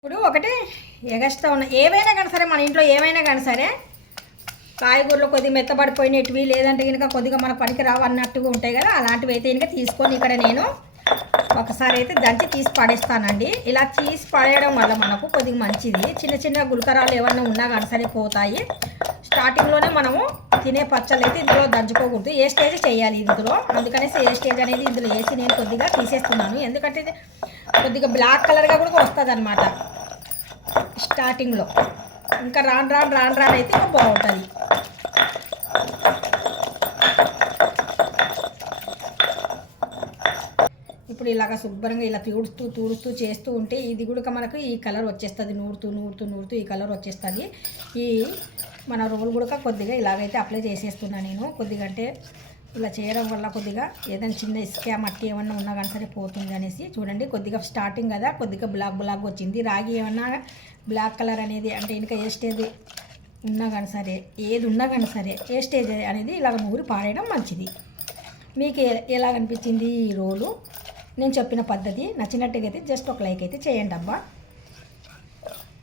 ఇప్పుడు ఒకటి ఎగస్ట్రా ఉన్న ఏవైనా కానీ సరే మన ఇంట్లో ఏమైనా కానీ సరే కాయగూరలు కొద్దిగా మెత్తబడిపోయినవి లేదంటే కనుక కొద్దిగా మన పనికి రావన్నట్టుగా ఉంటాయి కదా, అలాంటివి అయితే కనుక తీసుకొని ఇక్కడ నేను ఒకసారి అయితే దంచి తీసి పడేస్తానండి. ఇలా తీసి పడేయడం వల్ల మనకు కొద్దిగా మంచిది. చిన్న చిన్న గులకరాలు ఏమన్నా ఉన్నా కానీ సరే పోతాయి. స్టార్టింగ్లోనే మనము తినే పచ్చళ్ళు అయితే ఇందులో దంచుకోకూడదు, ఏ స్టేజ్ చేయాలి ఇందులో. అందుకనేసి ఏ స్టేజ్ అనేది ఇందులో వేసి నేను కొద్దిగా తీసేస్తున్నాను. ఎందుకంటే కొద్దిగా బ్లాక్ కలర్గా కూడా వస్తుంది అనమాట స్టార్టింగ్లో. ఇంకా రాను అయితే ఇంకా బాగుంటుంది. ఇప్పుడు ఇలాగ శుభ్రంగా ఇలా తూడుస్తూ చేస్తూ ఉంటే ఇది కూడా మనకు ఈ కలర్ వచ్చేస్తుంది. నూరుతూ ఈ కలర్ వచ్చేస్తుంది. ఈ మన రోల్ కూడా కొద్దిగా ఇలాగైతే అప్లై చేసేస్తున్నాను నేను. కొద్దిగా అంటే ఇలా చేయడం వల్ల కొద్దిగా ఏదైనా చిన్న ఇసుక మట్టి ఏమన్నా ఉన్నా కానీ సరే పోతుంది అనేసి. చూడండి కొద్దిగా స్టార్టింగ్ కదా కొద్దిగా బ్లాక్ వచ్చింది. రాగి ఏమన్నా బ్లాక్ కలర్ అనేది అంటే ఇంకా ఏ స్టేజ్ ఉన్నా కానీ సరే ఏది ఉన్నా కానీ సరే ఏ స్టేజ్ అనేది ఇలాగ నూరి పాడేయడం మంచిది. మీకు ఎలా అనిపించింది ఈ రోలు? నేను చెప్పిన పద్ధతి నచ్చినట్టుగా అయితే జస్ట్ ఒక లైక్ అయితే చేయండి అబ్బా.